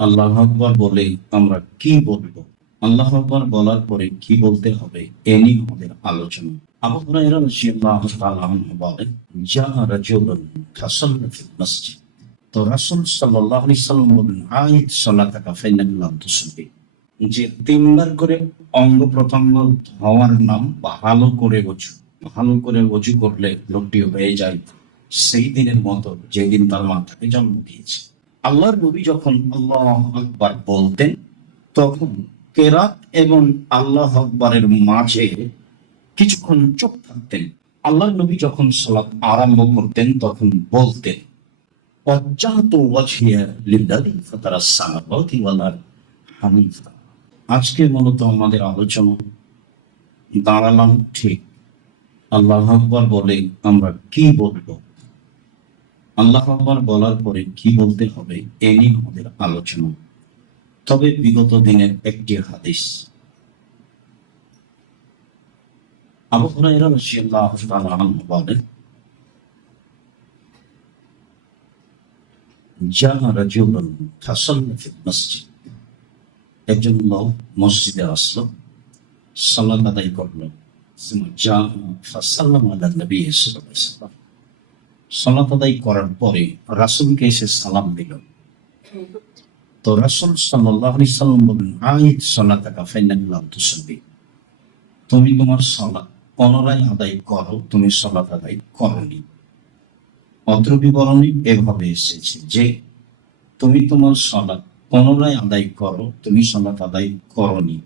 আল্লাহ আকবার বলে আমরা কি বলবো, আল্লাহ আকবার বলার পরে কি বলতে হবে, এ নিয়ে আমাদের আলোচনা। আবু হুরায়রা রাদিয়াল্লাহু তাআলা আনহু বলেন, জা রাজুলুন ফাসাল্লা ফিল মসজিদ। তো রাসূল সাল্লাল্লাহু আলাইহি সাল্লাম বলেন, আইদ সালাতাকা ফাইন্নাকা লাম তুসাল্লি। যে তিনবার করে অঙ্গ প্রত্যঙ্গ ধোয়ার নাম ভালো করে ওযু করলে লোকটি হয়ে যায় সেই দিনের মতো যেদিন তার মা তাকে জন্ম দিয়েছে। আল্লাহর নবী যখন আল্লাহু আকবার বলতেন তখন কেরাত এবং আল্লাহ আকবারের মাঝে কিছুক্ষণ চুপ থাকতেন। আল্লাহর নবী যখন সালাত আরম্ভ করতেন তখন বলতেন, ওয়াজ্জাহতু ওয়াজহিয়া লিল্লাযী ফাতারাস সামাওয়াতি ওয়াল আরদ হানিফা। আজকে মূলত আমাদের আলোচনা দাঁড়ালাম ঠিক আল্লাহ আকবার বলে আমরা কি বলবো, আল্লাহ আকবার বলার পরে কি বলতে হবে, এ নিয়ে আমাদের আলোচনা। তবে বিগত দিনের একটি হাদিস, আবু হুরায়রা রাদিয়াল্লাহু তাআলা আনহু বলেন, জা রাজুলুন ফাসাল্লা ফিল মসজিদ। একজন লোক মসজিদে আসলো, সালাত আদায় করলো। জা ফাসাল্লামা আলা নবী সাল্লাল্লাহু আলাইহি ওয়াসাল্লাম। সালাত আদায় করার পরে রাসূলকে এসে সালাম দিল। তো রাসূল সাল্লাল্লাহু আলাইহি সাল্লাম বললেন, আইদ সালাতাকা ফাইন্নাকা লাম তুসাল্লি। তুমি তোমার সালাত পুনরায় আদায় করো, তুমি সালাত আদায় করনি। অত্র বিবরণী এভাবে এসেছে যে তুমি তোমার সালাত পুনরায় আদায় করো, তুমি সালাত আদায় করনি।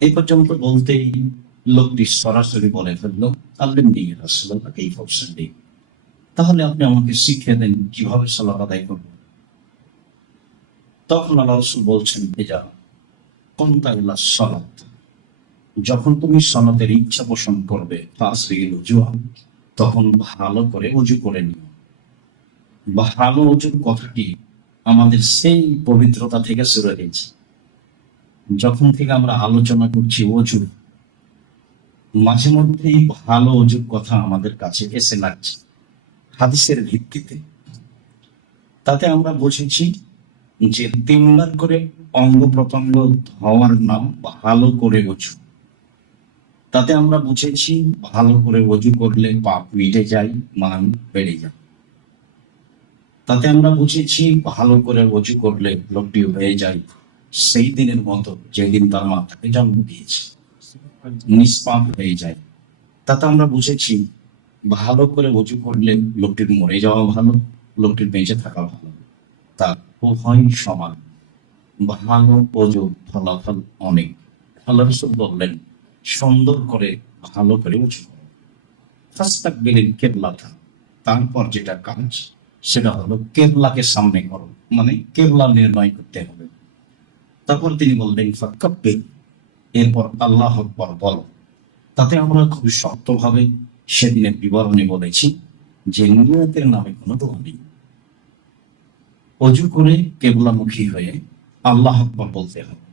এই পর্যন্ত বলতেই লোকটি সরাসরি বলে ফেললো, আল্লিমনি ইয়া রাসূলুল্লাহ কাইফা উসাল্লি। তাহলে আপনি আমাকে শিখিয়ে দেন কিভাবে সালাত আদায় করব। তখন আল্লাহ রাসূল বলছেন, ইজা কুনতা ইলা সালাত, যখন তুমি সালাতের ইচ্ছা পোষণ করবে, ফাসবিল উজুহা, তখন ভালো করে ওযু করে নিও। ভালো ওযুর কথাটি আমাদের সেই পবিত্রতা থেকে শুরু হয়েছে। যখন থেকে আমরা আলোচনা করছি ওযু, মাঝে মধ্যেই ভালো ওযুর কথা আমাদের কাছে এসে লাগছে হাদিসের ভিত্তিতে। তাতে আমরা বুঝেছি যে তিনবার করে অঙ্গ প্রত্যঙ্গ ধোয়ার নাম ভালো করে ওযু। তাতে আমরা বুঝেছি ভালো করে ওযু করলে পাপ মিটে যায়, মান বেড়ে যায়। তাতে আমরা বুঝেছি ভালো করে ওযু করলে লোকটি হয়ে যায় সেই দিনের মতো যেদিন তার মা তাকে জন্ম দিয়েছে, নিষ্পাপ হয়ে যায়। তাতে আমরা বুঝেছি ভালো করে ওযু করলে লোকটির মরে যাওয়া ভালো, লোকটির বেঁচে থাকা ভালো, তার উভয় সমান। ভালো ওযু ফলাফল অনেক। আল্লাহ রাসূল বললেন, সুন্দর করে ভালো করে ওযু করো। ফাস্তাকবিলিল কিবলাতা, তারপর যেটা কাজ সেটা হলো কেবলাকে সামনে করো, মানে কেবলা নির্ণয় করতে হবে। তারপর তিনি বললেন ফাকাব্বির, এরপর আল্লাহু আকবার বলো। তাতে আমরা খুব শক্তভাবে সেদিনের বিবরণে বলেছি যে নিয়তের নামে কোনো দোয়া নেই। ওযু করে কেবলামুখী হয়ে আল্লাহ আকবার বলতে হবে।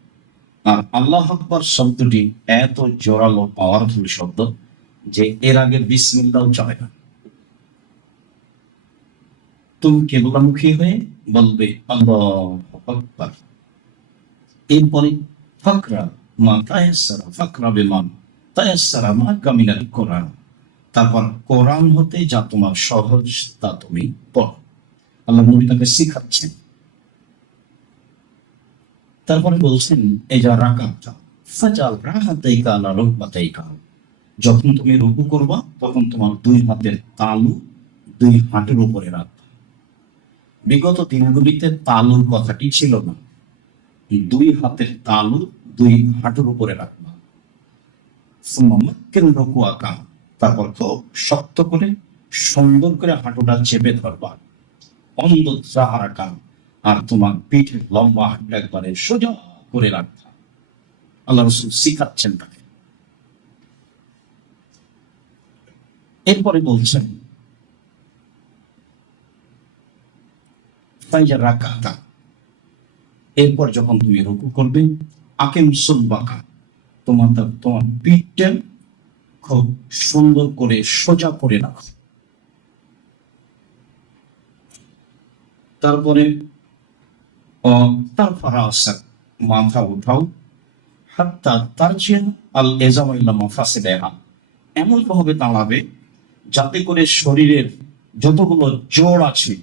আর আল্লাহ আকবার শব্দটি এত জোরালো পাওয়ারফুল শব্দ যে এর আগে বিসমিল্লাহ চলে না। তুমি কেবলামুখী হয়ে বলবে আল্লাহু আকবার। এরপরে ফাকরা মা তায়াসসারা, ফাকরা বিমা তায়াসসারা মাকা মিনাল কোরআন। তারপর কোরআন হতে যা তোমার সহজ তা তুমি পড়ো। আল্লাহ নবী তাকে শিখাচ্ছেন। তারপরে বলছেন, এই যা রাকাতা ফাজাল রাহাতাইকা আলা রুকবাতাইকা, যখন তুমি রুকু করবা তখন তোমার দুই হাতের তালু দুই হাঁটুর উপরে রাখবা। বিগত দিনগুলিতে তালুর কথাটি ছিল না, দুই হাতের তালু দুই হাঁটুর উপরে রাখবা। রুকু আঁকা, তারপর খুব শক্ত করে সুন্দর করে হাঁটুটা চেপে ধরবা। অন্ধ চাহারাকা, আর তোমার পিঠের লম্বা হাঁটু একবারে সোজা করে রাখবা। আল্লাহ রাসূল শিখাচ্ছেন তাকে। এরপরে বলছেন ফাইজা রাকাতা, এরপর যখন তুমি রুকু করবে, আকিম সুলবাকা, তোমার পিঠটা খুব সুন্দর করে সোজা করে রাখো। তারপরে ও তার ফারাসাত, মাথা উঠাও, হাত্তা তারজিয়া আল এজাম ইলা মাফাসিলিহা, এমন ভাবে দাঁড়াবে যাতে করে শরীরের যতগুলো জোড় আছে,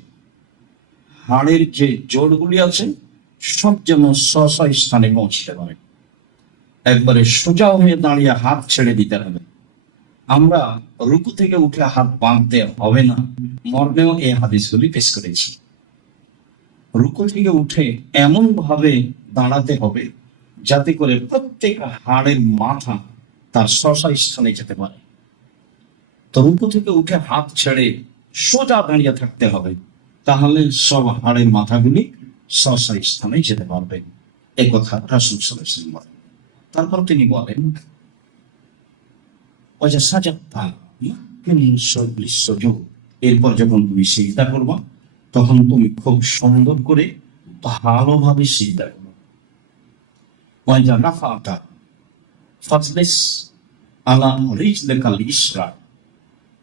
হাড়ের যে জোড়গুলি আছে, সব যেন স্ব স্থানে পৌঁছতে পারে। একবারে সোজা হয়ে দাঁড়িয়ে হাত ছেড়ে দিতে হবে। আমরা রুকু থেকে উঠে হাত বাঁধতে হবে না, মর্মেও এই হাদিসগুলি পেশ করেছি। রুকু থেকে উঠে এমন ভাবে দাঁড়াতে হবে যাতে করে প্রত্যেক হাড়ের মাথা তার স্ব স্থানে যেতে পারে। তো রুকু থেকে উঠে হাত ছেড়ে সোজা দাঁড়িয়ে থাকতে হবে, তাহলে সব হাড়ের মাথাগুলি স্ব স্থানে যেতে পারবে। এ কথা রাসূল সাল্লাল্লাহু আলাইহি ওয়াসাল্লাম বলেন। তারপর তিনি বলেন, এরপর যখন তুমি সিজদা করবা, তখন তুমি খুব সুন্দর করে ভালোভাবে সিজদা করো। ওয়াইজা রাফাতা ফাজলিস আলা রিজলিকাল ইসরা,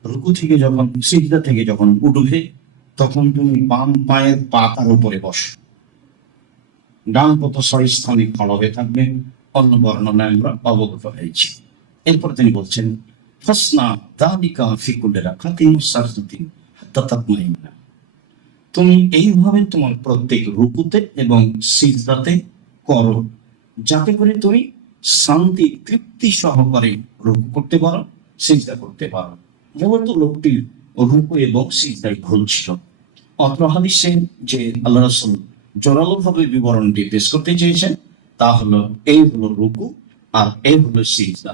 রুকু থেকে যখন, সিজদা থেকে যখন উঠবে, তখন তুমি বাম পায়ের পাতার উপরে বসো, ডান পত স্থানে খড় হয়ে থাকবে। অন্য বর্ণনায় আমরা অবগত হয়েছি। এরপর তিনি বলছেন, ফাসনা দালিকা ফি কুল্লি রাকাতিন সাজদাতিন হাত্তা তাতমাইন্না, তুমি এইভাবে তোমার প্রত্যেক রুকুতে এবং সিজদাতে করো, যাতে করে তুমি শান্তি তৃপ্তি সহকারে রুকু করতে পারো, সিজদা করতে পারো। মূলত লোকটির রুকু এবং সিজদায় ভুল ছিল। অত্র হাদিসে যে আল্লাহ রাসূল জোরালো ভাবে বিবরণটি পেশ করতে চেয়েছেন, তা হলো এই হলো রুকু আর এই হলো সিজদা।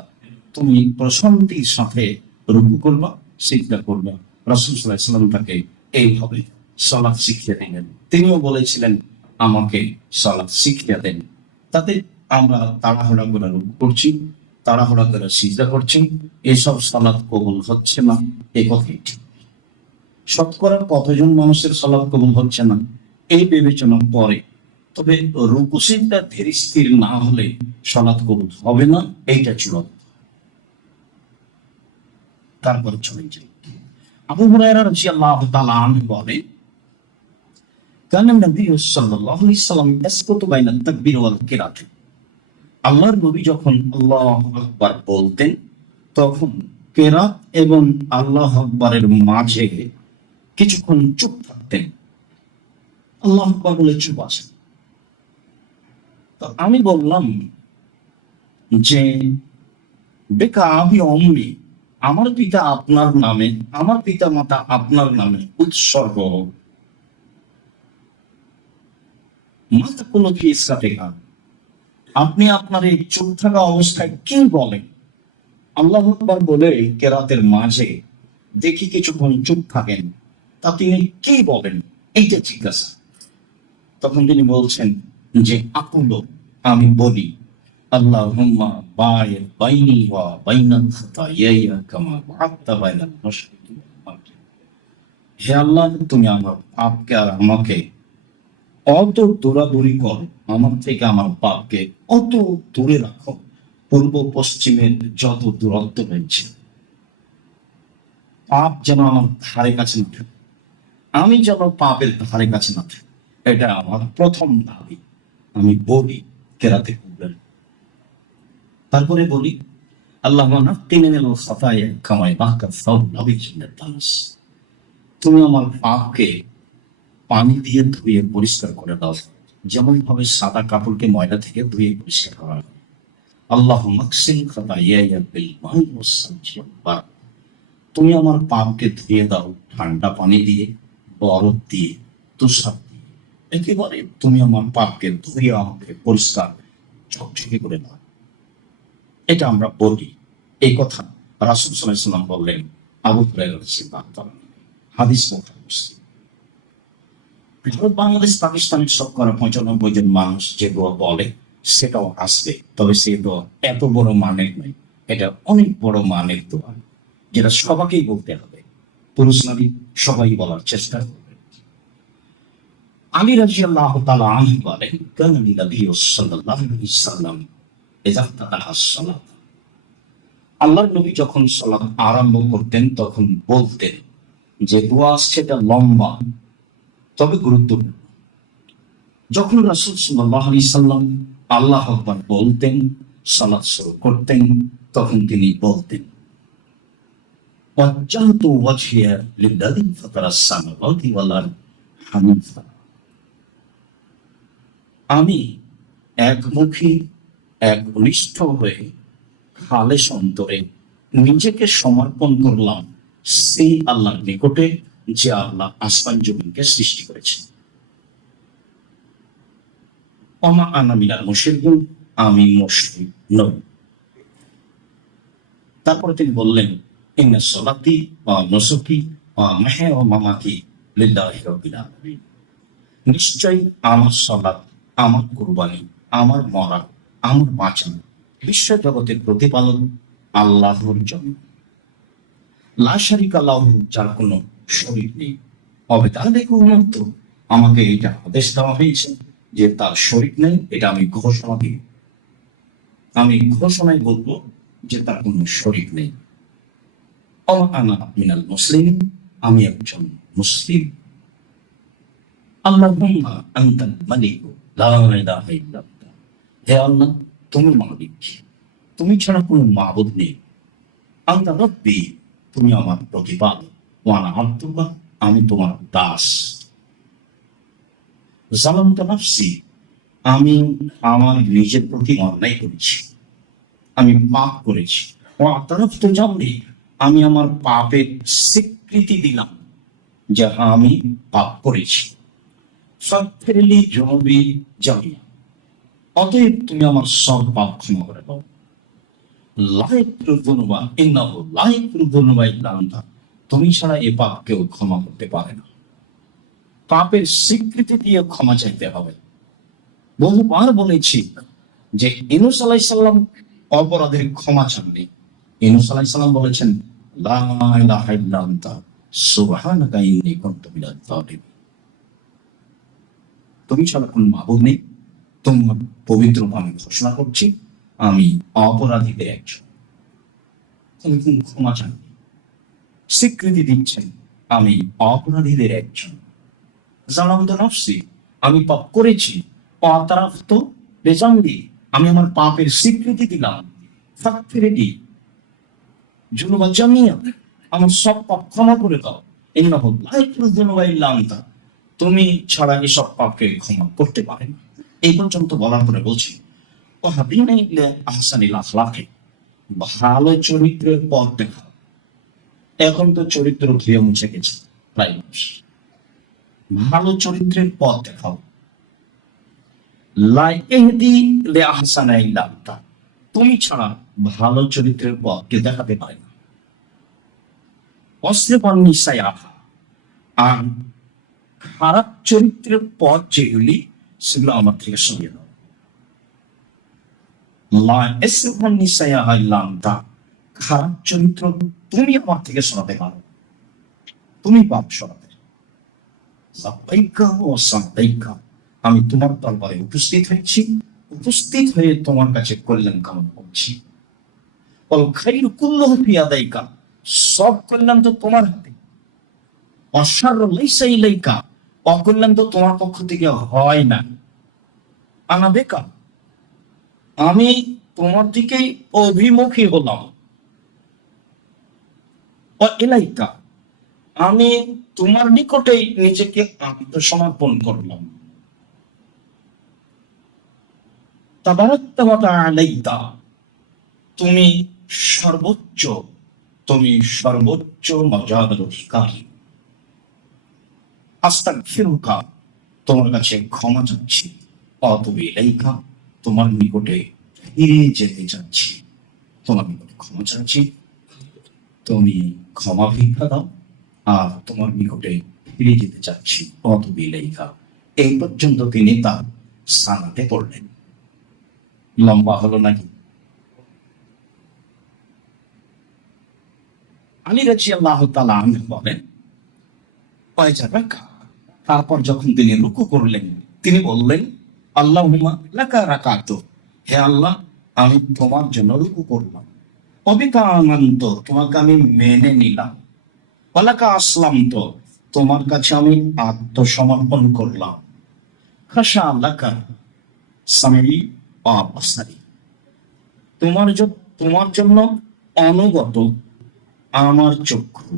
তুমি প্রশান্তির সাথে রুকু করবা, সিজদা করবা। রাসূল সাল্লাল্লাহু আলাইহি ওয়াসাল্লাম তাকে এইভাবে সালাত শিখিয়ে দিলেন। তিনিও বলেছিলেন, আমাকে সালাত শিখিয়ে দেন। তাতে আমরা তাড়াহুড়া করে রুকু করছি, তাড়াহুড়া করে সিজদা করছি, এসব সালাত কবুল হচ্ছে না, এ কথাই ঠিক। শতকরা কতজন মানুষের সালাত কবুল হচ্ছে না এই বিবেচনা পরে, তবে রুকু সিজদা ধীর স্থির না হলে সালাত কবুল হবে না, এইটা চূড়ান্ত। তারপর চলে যাই, আবু হুরায়রা রাদিয়াল্লাহু তাআলা আনহু বলেন, কানা নবী সাল্লাল্লাহু আলাইহি সাল্লাম ইয়াসকুতু বাইনা তাকবীর ওয়াল কিরাত, আল্লাহর নবী যখন আল্লাহু আকবার বলতেন, তখন কিরাত এবং আল্লাহু আকবারের মাঝে কিছুক্ষণ চুপ থাকতেন। আল্লাহু আকবার বলে চুপ আছে। তো আমি বললাম যে, বেকা আবি অম্মি, আমার পিতা আপনার নামে, আমার পিতা মাতা আপনার নামে উৎসর্গ হোক। মাতা কোনো কি ইসরাফেকা, আপনি আপনার এই চুপ থাকা অবস্থায় কি বলেন? আল্লাহু আকবার বলে কেরাতের মাঝে দেখি কিছুক্ষণ চুপ থাকেন, তা তিনি কি বলেন এইটা জিজ্ঞাসা। তখন তিনি বলছেন যে, আকুলো, আমি বলি, আল্লাহুম্মা বা'ইদ বাইনি ওয়া বাইনা খাতায়ায়া কামা বা'আদতা বাইনাল মাশরিকি ওয়াল মাগরিব, হে আল্লাহ, তুমি আমার পাপকে আর আমাকে অত দূরাদূরি করো, আমার থেকে আমার পাপকে অত দূরে রাখো, পূর্ব পশ্চিমের যত দূরত্ব রয়েছে, পাপ যেন আমার ধারে কাছে না থাকে, আমি যেন পাপের ধারে কাছে না থাকি, এটা আমার প্রথম দাবি। আমি বলি কেরাতে করবেন। তারপরে বলি, আল্লাহুম্মা নাক্কিনি মিনাল খাতায়া কামা ইয়ানক্কা সাওব মিনাত দানাস, তুমি আমার পাপকে পানি দিয়ে ধুয়ে পরিষ্কার করে দাও, যেমন ভাবে সাদা কাপড়কে ময়লা থেকে ধুয়ে পরিষ্কার করা হয়। আল্লাহুম্মা আকসিল খাতায়ায়া বিল মাই ওয়াস সালজি ওয়াল বারদ, তুমি আমার পাপকে ধুয়ে দাও ঠান্ডা পানি দিয়ে, বরফ দিয়ে, তুষার দিয়ে, একেবারে তুমি আমার পাপকে ধুয়ে আমাকে পরিষ্কার ঝকঝকে করে দাও। এটা আমরা বলি। এই কথা রাসূল সাল্লাল্লাহু আলাইহি ওয়াসাল্লাম বললেন আবু হুরায়রা রাদিয়াল্লাহু তাআলা। হাদিস মুখস্থ। ভারত, বাংলাদেশ, পাকিস্তানের শতকরা ৯৫ জন মানুষ যে দোয়া বলে সেটাও আসবে, তবে সেই দোয়া এত বড় মানের নয়, এটা অনেক বড় মানের দোয়া, যেটা সবাইকেই বলতে হবে, পুরুষ নারী সবাই বলার চেষ্টা করবে। আলী রাদিয়াল্লাহু তাআলা আনহু বলেন, কানা নবী সাল্লাল্লাহু আলাইহি ওয়াসাল্লাম ইযা ফাতাহা সালাত, আল্লাহর নবী যখন সালাত আরম্ভ করতেন তখন বলতেন, যে দোয়া সেটা লম্বা তবে গুরুত্বপূর্ণ। যখন রাসূল সাল্লাল্লাহু আলাইহি সাল্লাম আল্লাহ আকবার বলতেন, সালাত শুরু করতেন, তখন তিনি বলতেন, ওয়াজ্জাহতু ওয়াজহিয়া লিল্লাযী ফাতারাস সামাওয়াতি ওয়াল আরদ হানিফা। আমি একমুখী, একনিষ্ঠ হয়ে খালেস অন্তরে নিজেকে সমর্পণ করলাম সেই আল্লাহর নিকটে, যে আল্লাহ আসমান জমিনকে সৃষ্টি করেছেন। ওমা আনা মিনাল মুশরিকিন, আমি মুশরিক নই। তারপরে তিনি বললেন, ইন্না সলাতি ওয়া নুসুকি ওয়া মাহইয়া ওয়া মামাতি লিল্লাহি রাব্বিল আলামিন। নিশ্চয়ই আমার সালাত, আমার কুরবানি, আমার মরা, আমার বাঁচা বিশ্ব জগতের প্রতিপালন আল্লাহর জন্য। লা শারিকা লাহু, যার কোনো শরীক নেই। অবেদালিকা উমিরতু, আমাকে এটা আদেশ দেওয়া হয়েছে যে তার শরীক নেই, এটা আমি ঘোষণা দিই। আমি ঘোষণায় বলবো যে তার কোনো শরীক নেই। ওয়া আনা মিনাল মুসলিমিন, আমি একজন মুসলিম। আল্লাহুম্মা আনতাল মালিক লা ইলাহা ইল্লা আনতা। হে আল্লাহ, তুমি মালিক, তুমি ছাড়া কোনো মাবুদ নেই। আনতা রাব্বি, তুমি আমার প্রতিপালক। ওয়া আনা আবদুকা, আমি তোমার দাস। যালামতু নাফসি, আমি আমার নিজের প্রতি অন্যায় করেছি, আমি পাপ করেছি। ওয়া আতারাফতু জামবি, আমি আমার পাপের স্বীকৃতি দিলাম যে আমি পাপ করেছি। ফাগফিরলি যুনুবি জামিয়া, অতএব তুমি আমার সব পাপ ক্ষমা করে দাও। লা ইয়াগফিরু যুনুবা ইন্নাহু লা ইয়াগফিরু যুনুবা ইল্লা আনতা, তুমি ছাড়া এ পাপ কেউ ক্ষমা করতে পারে না। পাপের স্বীকৃতি দিয়ে ক্ষমা চাইতে হবে। বহুবার বলেছি যে ইউনূস আলাইহিস সালাম অপরাধের ক্ষমা চাননি। ইউনূস আলাইহিস সালাম বলেছেন, লা ইলাহা ইল্লা আনতা সুবহানাকা ইন্নী কুনতু মিনাজ জালিমিন। তুমি ছাড়া কোনো মাবুদ নেই, তোমার পবিত্রতা আমি ঘোষণা করছি, আমি অপরাধীদের একজন। তিনি কিন্তু ক্ষমা চাননি, স্বীকৃতি দিচ্ছেন আমি অপরাধীদের একজন। যালামতু নাফসি, আমি পাপ করেছি। অতারাফতু বিজামবি, আমি আমার পাপের স্বীকৃতি দিলাম। ফাগফিরলি যুনুবা জামিয়া, আমার সব পাপ ক্ষমা করে দাও। ইন্নাহু লা ইয়াগফিরু যুনুবা ইল্লা আনতা, তুমি ছাড়া এসব পাপকে ক্ষমা করতে পারে না। এই পর্যন্ত বলার পরে বলছি, ওয়াহাদিনা ইলা আহসানিল আখলাকি, ভালো চরিত্রের পথ দেখাও। এখন তো চরিত্র ধুয়ে মুছে গেছে প্রায় মানুষ। ভালো চরিত্রের পথ দেখাও। লা ইয়াহদি লি আহসানা ইল্লা আনতা, তুমি ছাড়া ভালো চরিত্রের পথ কে দেখাতে পারে না। ওয়াসরিফআন নিসায়াহা, আর খারাপ চরিত্রের পথ যেগুলি, সেগুলো আমার থেকে সরিয়ে দাও। লা ইয়াসরিফআন নিসায়াহা ইল্লা আনতা, খারাপ চরিত্র তুমি আমার থেকে সরাতে পারো, তুমি পাপ সরাতে। লাব্বাইকা ওয়া সাদাইকা, আমি তোমার দরবারে উপস্থিত হয়েছি, উপস্থিত হয়ে তোমার কাছে কল্যাণ কামনা করছি। ওয়াল খাইরু কুল্লুহু ফি ইয়াদাইকা, সব কল্যাণ তো তোমার হাতে। ওয়াশ-শাররু লাইসা ইলাইকা, অকল্যাণ তো তোমার পক্ষ থেকে হয় না। আনা বিকা, আমি তোমার দিকেই অভিমুখী হলাম। ওয়া ইলাইকা, আমি তোমার নিকটেই নিজেকে আত্মসমর্পণ করলাম। তাবারাকতা ওয়া তাআলাইতা, তুমি সর্বোচ্চ, তুমি সর্বোচ্চ মর্যাদার অধিকারী। আস্তাগফিরুকা, তোমার কাছে ক্ষমা চাচ্ছি। আতুবু ইলাইকা, তোমার নিকটে ফিরে যেতে চাচ্ছি। তোমার নিকটে ক্ষমা চাচ্ছি, তুমি ক্ষমা ভিক্ষা দাও, আর তোমার নিকটে ফিরে যেতে চাচ্ছি। আতুবু ইলাইকা, এই পর্যন্ত তিনি তার সালাতে পড়লেন। লম্বা হলো নাকি? আলী রাদিয়াল্লাহু তাআলা আনহু বলেন, তারপর যখন তিনি রুকু করলেন, তিনি বললেন, আল্লাহুম্মা লাকা রাকাতু, হে আল্লাহ, আমি তোমার জন্য রুকু করলাম। অবিকা আমানতু, তোমাকে আমি মেনে নিলাম। ওয়ালাকা আসলামতু, তোমার কাছে আমি আত্মসমর্পণ করলাম। খাশা লাকা সামি ওয়া বাসারি, তোমার জন্য অনুগত আমার চক্ষু,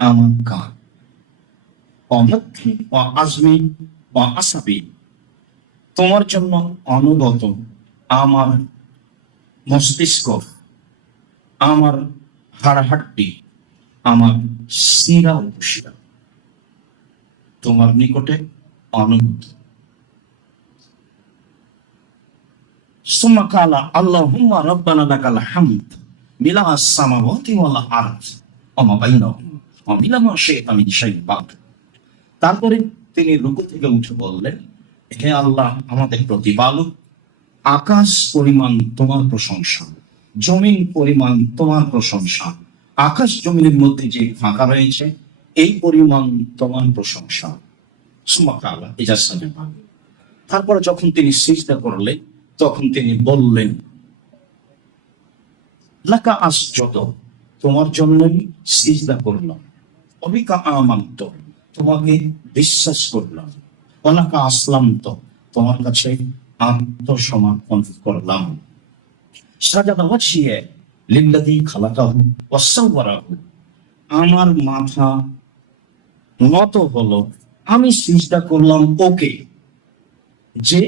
আমার কান, অমুখী ও আজমি ও আসাবি, তোমার জন্য অনুগত আমার মস্তিষ্ক, আমার হাড়হাড্ডি, আমার শিরা উপশিরা তোমার নিকটে অনুগত। সুম্মা কালা আল্লাহুম্মা রাব্বানা লাকাল হামদ মিলা আস-সামাওয়াতি ওয়াল আরদ ওয়া মা বাইনাহুমা ওয়া মিলা মা শি'তা মিন শাইইন বা'দ। তারপরে তিনি রুকু থেকে উঠে বললেন, হে আল্লাহ আমাদের প্রতিপালক, আকাশ পরিমাণ তোমার প্রশংসা, জমিন পরিমাণ তোমার প্রশংসা, আকাশ জমিনের মধ্যে যে ফাঁকা রয়েছে এই পরিমাণ তোমার প্রশংসা। সুম্মা কালা ইজা সাজদা, তারপরে যখন তিনি সিজদা করলেন তখন তিনি বললেন, লাকা আসজুদু, তোমার জন্যই সিজদা করলাম, অবিকা আমান্ত, তোমাকে বিশ্বাস করলাম, ওয়ালাকা আসলামতু, তোমার কাছে আত্মসমর্পণ করলাম। সাজাদা ওয়াজহিয়া লিল্লাযী খালাকাহু ওয়া সাওয়ারাহু, আমার মাথা নত হলো, আমি সিজদা করলাম ওকে, যে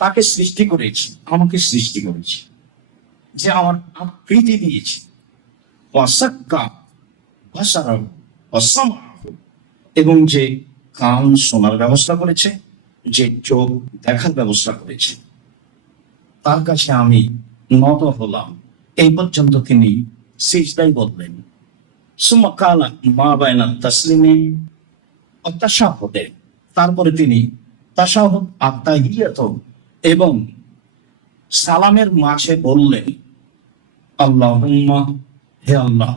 তাকে সৃষ্টি করেছি, আমাকে সৃষ্টি করেছি, যে আমার আকৃতি দিয়েছি, ওয়াসাক্কা বাসারাহু ওয়া সামাহু, এবং যে কান শোনার ব্যবস্থা করেছে, যে চোখ দেখার ব্যবস্থা করেছে, তার কাছে আমি নত হলাম। এই পর্যন্ত তিনি সিজদাই বললেন। সুম্মা কালা মা বাইনা তাসলিমি ওয়া তাশাহুদে, তারপরে তিনি তাশাহুদ আত-তাহিয়াত এবং সালামের মাঝে বললেন, আল্লাহুম্মা, হে আল্লাহ,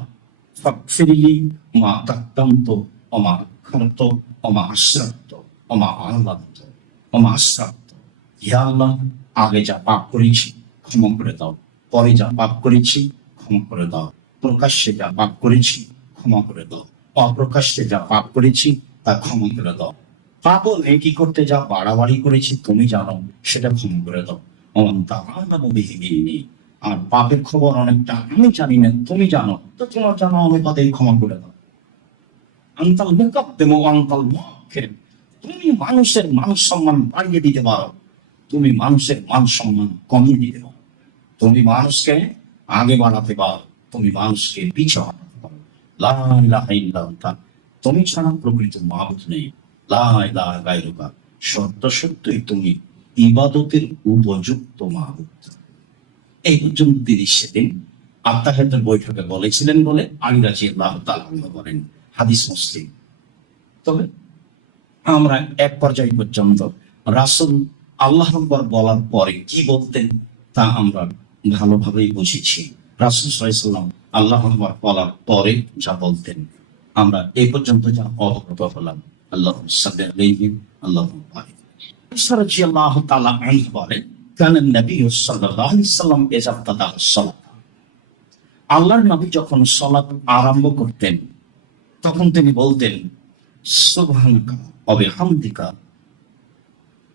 ফাগফিরলি মা কাদ্দামতু ওয়া মা আখারতু ওয়া মা আসরারতু ওয়া মা আ'লানতু ওয়া মা আসরারতু, হে আল্লাহ, আগে যা পাপ করেছি ক্ষমা করে দাও, পরে যা পাপ করেছি ক্ষমা করে দাও, প্রকাশ্যে যা পাপ করেছি ক্ষমা করে দাও, অপ্রকাশ্যে যা পাপ করেছি তা ক্ষমা করে দাও, পাপ ও নেকি করতে যা বাড়াবাড়ি করেছি তুমি জানো, সেটা ক্ষমা করে দাও। অন্তা আ'লামু বিহি মিন্নি, আর পাপের খবর অনেকটা আমি জানি না, তুমি জানো, তো তোমার জানা অনুপাতেই ক্ষমা করে দাও। আনতাল মুকাদ্দিমু ওয়া আনতাল মুআখির, তুমি মানুষের মান সম্মান বাড়িয়ে দিতে পারো, তুমি মানুষের মান সম্মান কমিয়ে দিতে পারো, তুমি মানুষকে আগে বাড়াতে পারো, তুমি মানুষকে পিছু হটাতে পারো। লা ইলাহা ইল্লা আনতা, তুমি ছাড়া প্রকৃত মাবুদ নেই। লা ইলাহা গায়রুকা, সত্য সত্যই তুমি ইবাদতের উপযুক্ত মাবুদ। এই পর্যন্ত তিনি সেদিন আত্মাহেতের বৈঠকে বলেছিলেন বলে আলী রাদিয়াল্লাহু তাআলা আনহু বলেন, হাদিস মুসলিম। তবে আমরা এক পর্যায় পর্যন্ত রাসূল আল্লাহু আকবার বলার পরে কি বলতেন তা আমরা ভালোভাবেই বুঝেছি। রাসূল সাল্লাল্লাহু আলাইহি ওয়াসাল্লাম আল্লাহু আকবার বলার পরে যা বলতেন আমরা এই পর্যন্ত যা অবগত হলাম। আল্লাহুম্মা সাল্লি আলাইহি আল্লাহুম্মা বারিক। আয়েশা রাদিয়াল্লাহু তাআলা আনহা বলেন, কানা নবী সাল্লাল্লাহু আলাইহি ওয়াসাল্লাম ইযা ইফতাতাহা আস-সালাত, আল্লাহর নবী যখন সালাত আরম্ভ করতেন তখন তিনি বলতেন, সুবহানাকা ওয়া বিহামদিকা,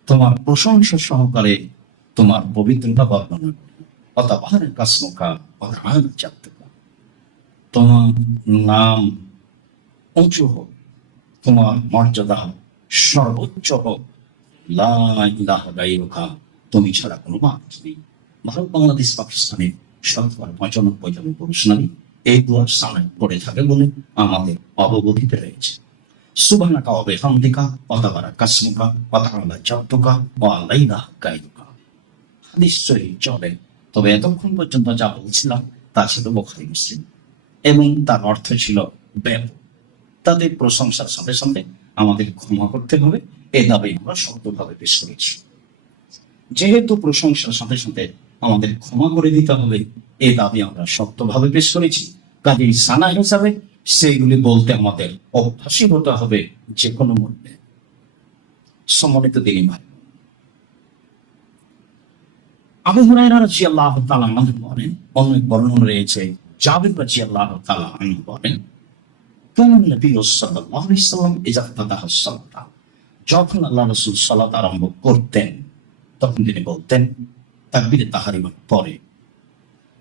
তোমার প্রশংসা সহকারে তোমার পবিত্রতা বর্ণনা করি, ওয়া তাবারাকা ইসমুকা ওয়া তাআলা জাদ্দুকা, তোমার নাম উঁচু হোক, তোমার মর্যাদা সর্বোচ্চ হোক, লা ইলাহা গায়রুকা, তুমি ছাড়া কোনো মাবুদ নেই। ভারত, বাংলাদেশ, পাকিস্তানের শতকরা 95 জন পুরুষনারী এই দোয়ার সালাত পড়ে থাকে বলে আমাদের অবগতিতে রয়েছে। সুবহানাকা ওয়া বিহামদিকা ওয়া তাবারাকা ইসমুকা ওয়া তাআলা জাদ্দুকা ওয়া লা ইলাহা গায়রুকা। হাদিস সহিহ চলে, তবে এতক্ষণ পর্যন্ত যা বলছিলাম তা ছিল বুখারী মুসলিম এবং তার অর্থ ছিল ব্যাপক। তাদের প্রশংসার সাথে সাথে আমাদের ক্ষমা করতে হবে, এ দাবি আমরা শক্তভাবে পেশ করেছি। যেহেতু প্রশংসার সাথে সাথে আমাদের ক্ষমা করে দিতে হবে, এ দাবি আমরা শক্তভাবে পেশ করেছি, কাজেই সানা হিসাবে সেইগুলি বলতে আমাদের অভ্যাসী হতে হবে যে কোনো মূল্যে। সম্মানিত দিনী ভাই, আবু হুরায়রা রাদিয়াল্লাহু তাআলা আনহু বলেন, অনেক বর্ণনা রয়েছে, জাবির রাদিয়াল্লাহু তাআলা আনহু বলেন, কানা নবী সাল্লাল্লাহু আলাইহি ওয়াসাল্লাম ইযা ইফতাতাহা আস-সালাত, যখন আল্লাহ রাসূল সালাত আরম্ভ করতেন তখন তিনি বলতেন তাকবীরে তাহরিমার পরে,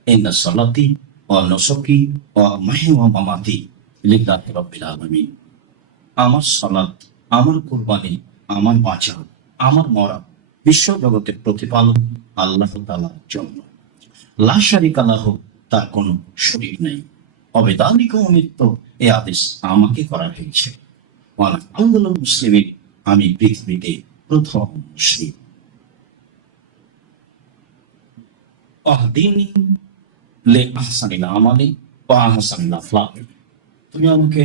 ইন্না সালাতি ওয়া নুসুকি ওয়া মাহইয়া ওয়া মামাতি লিল্লাহি রাব্বিল আলামিন। আমার সালাত, আমার কুরবানি, আমার বাঁচা, আমার মরা বিশ্ব জগতের প্রতিপালক আল্লাহ তাআলার জন্য। লা শারীকা লাহু, তার কোনো শরীক নেই। অবেদালিকা উমিরতু, এই আদেশ আমাকে করা হয়েছে। ওয়া আনা আউয়ালুল মুসলিমিন, আমি পৃথিবীতে প্রথম মুসলিম। আহদিনি লি আহসানিল আমালি ওয়া আহসানিল আখলাক, তুমি আমাকে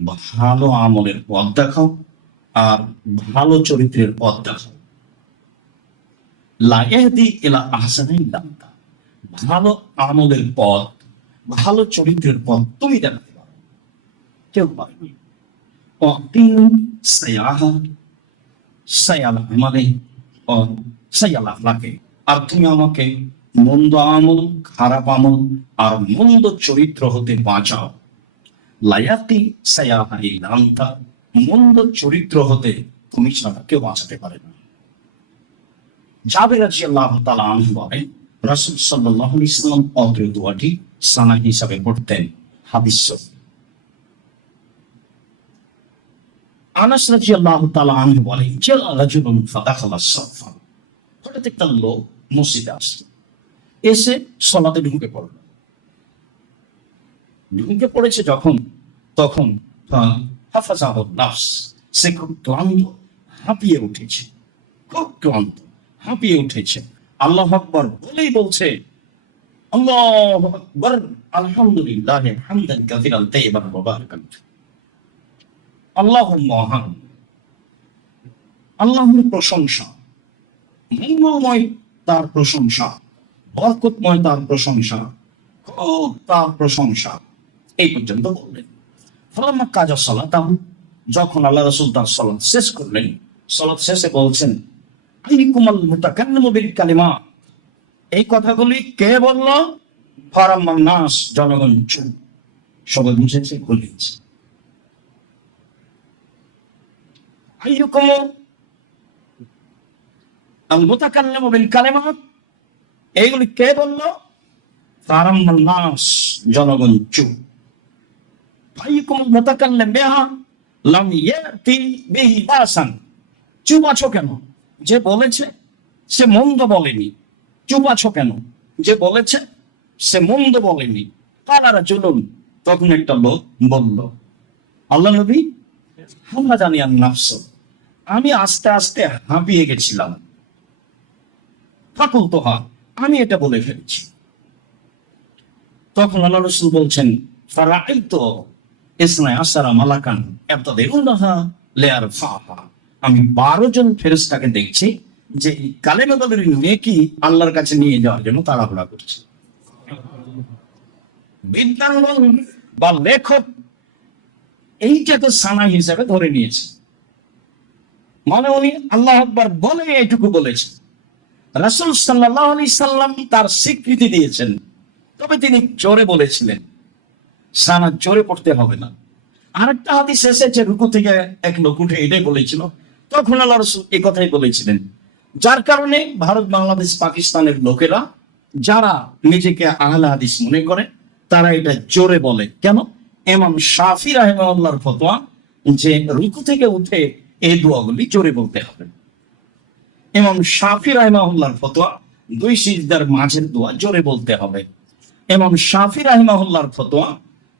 ভালো আমলের পথ দেখাও আর ভালো চরিত্রের পথ দেখাও। লা ইয়াহদি ইলা আহসানিল ইল্লা, ভালো আমলের পথ, ভালো চরিত্রের পথ তুমি দেখাতে পারো, কেউ পারবে। অতিন সায়াহা সায়াল আমালে ও সায়াল আখলাকে, আর তুমি আমাকে মন্দ আমল, খারাপ আমল আর মন্দ চরিত্র হতে বাঁচাও। লায়াতি সায়াহা ইল্লা আনতা, মন্দ চরিত্র হতে তুমি ছাড়া কেউ বাঁচাতে পারে না। জাবের রাদিয়াল্লাহু তাআলা আনহু বলেন, রাসূল সাল্লাল্লাহু আলাইহি ওয়াসাল্লাম অত্র দোয়াটি সানা হিসাবে পড়তেন। হাদিস শরীফ। আনাস রাদিয়াল্লাহু তাআলা আনহু বলেন, জাআ রাজুলুন ফাদাখালা সাফা, হঠাৎ একটা লোক মসজিদে আসলো, এসে সালাতে ঢুকে পড়ল। ঢুকে পড়েছে যখন, তখন হাফাজাহুন নাফস, সে খুব ক্লান্ত, হাঁপিয়ে উঠেছে, খুব ক্লান্ত, হাঁপিয়ে উঠেছে। আল্লাহু আকবার বলেই বলছে, আল্লাহু আকবার, আলহামদুলিল্লাহি হামদান কাসীরান তাইয়িবান মুবারাকান ফীহি। আল্লাহু মহান, আল্লাহর প্রশংসা, মঙ্গলময় তার প্রশংসা, বরকতময় তার প্রশংসা, খুব তার প্রশংসা। এই পর্যন্ত বললেন। ফালাম্মা কাজা সালাতাহু, যখন আল্লাহ রাসূল তার সালাত শেষ করলেন, সালাত শেষে বলছেন, আইকুমাল মুতাকাল্লিমু বিল কালিমা, এই কথাগুলি কে বলল? ফারাম্মান নাস, জনগণ চুপ, সবাই বুঝেছে, বলেছে। আইকুম আল মুতাকাল্লিমু বিল কালিমা, এইগুলি কে বলল? ফারাম্মান নাস, জনগণ চুপ। আইকুম আল মুতাকাল্লিম বিহা লাম ইয়াতি বিহি বাসান, চুপ আছো কেন? যে বলেছে সে মন্দ বলেনি, চুপ আছো কেন? যে বলেছে সে মন্দ বলেনি। কালারা চলুন, তখন একটা লোক বলল, আল্লাহ নবী, আমরা জানি আর নাফস, আমি আস্তে আস্তে হাঁপিয়ে গেছিলাম। ফাকুল তো হা, আমি এটা বলে ফেলেছি। তখন আল্লাহ রাসূল বলছেন, ফারাআইতু ইসনাই আশারা মালাকান ইয়াবতাদিউনাহা লিয়ারফাহা, আমি 12 জন ফেরেশতাকে দেখছি যে কালেমাগুলোর নেকি আল্লাহর কাছে নিয়ে যাওয়ার জন্য তাড়াহুড়া করছে। বিদ্যাঙ্গন বা লেখক এইটাকে সানা হিসাবে ধরে নিয়েছে, মানে উনি আল্লাহু আকবার বলে এইটুকু বলেছে। রাসূল সাল্লাল্লাহু আলাইহি সাল্লাম তার স্বীকৃতি দিয়েছেন, তবে তিনি জোরে বলেছিলেন, সানা জোরে পড়তে হবে না। আরেকটা হাদিস এসেছে, রুকু থেকে এক লোক উঠে এটাই বলেছিল, তখন আল্লাহ রাসূল এই কথাই বলেছিলেন। যার কারণে ভারত, বাংলাদেশ, পাকিস্তানের লোকেরা যারা নিজেকে আহলে হাদিস মনে করে, তারা এটা জোরে বলে। কেন? ইমাম শাফি রাহিমাহুল্লাহর ফতোয়া যে রুকু থেকে উঠে এই দোয়াগুলি জোরে বলতে হবে। ইমাম শাফি রাহিমাহুল্লাহর ফতোয়া 2 সিজদার মাঝের দোয়া জোরে বলতে হবে। ইমাম শাফি রাহিমাহুল্লাহর ফতোয়া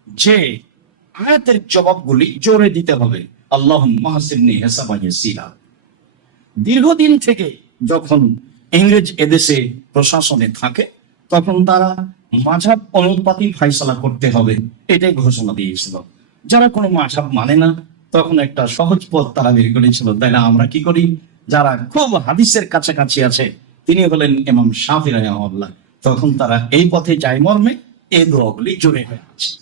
যে আয়াতের জবাবগুলি জোরে দিতে হবে, আল্লাহুম্মা হাসিবনি হিসাবান ইয়াসীরা। দীর্ঘদিন থেকে যখন ইংরেজ এদেশে প্রশাসনে থাকে, তখন তারা মাযহাব অনুপাতি ফায়সালা করতে হবে এটাই ঘোষণা দিয়েছিল। যারা কোনো মাযহাব মানে না, তখন একটা সহজ পথ তারা বের করেছিল, তাই না? আমরা কি করি? যারা খুব হাদিসের কাছাকাছি আছে, তিনি হলেন ইমাম শাফি রাহিমাহুল্লাহ, তখন তারা এই পথে যায় মর্মে এই দোয়াগুলি জোরে হয়ে আছে।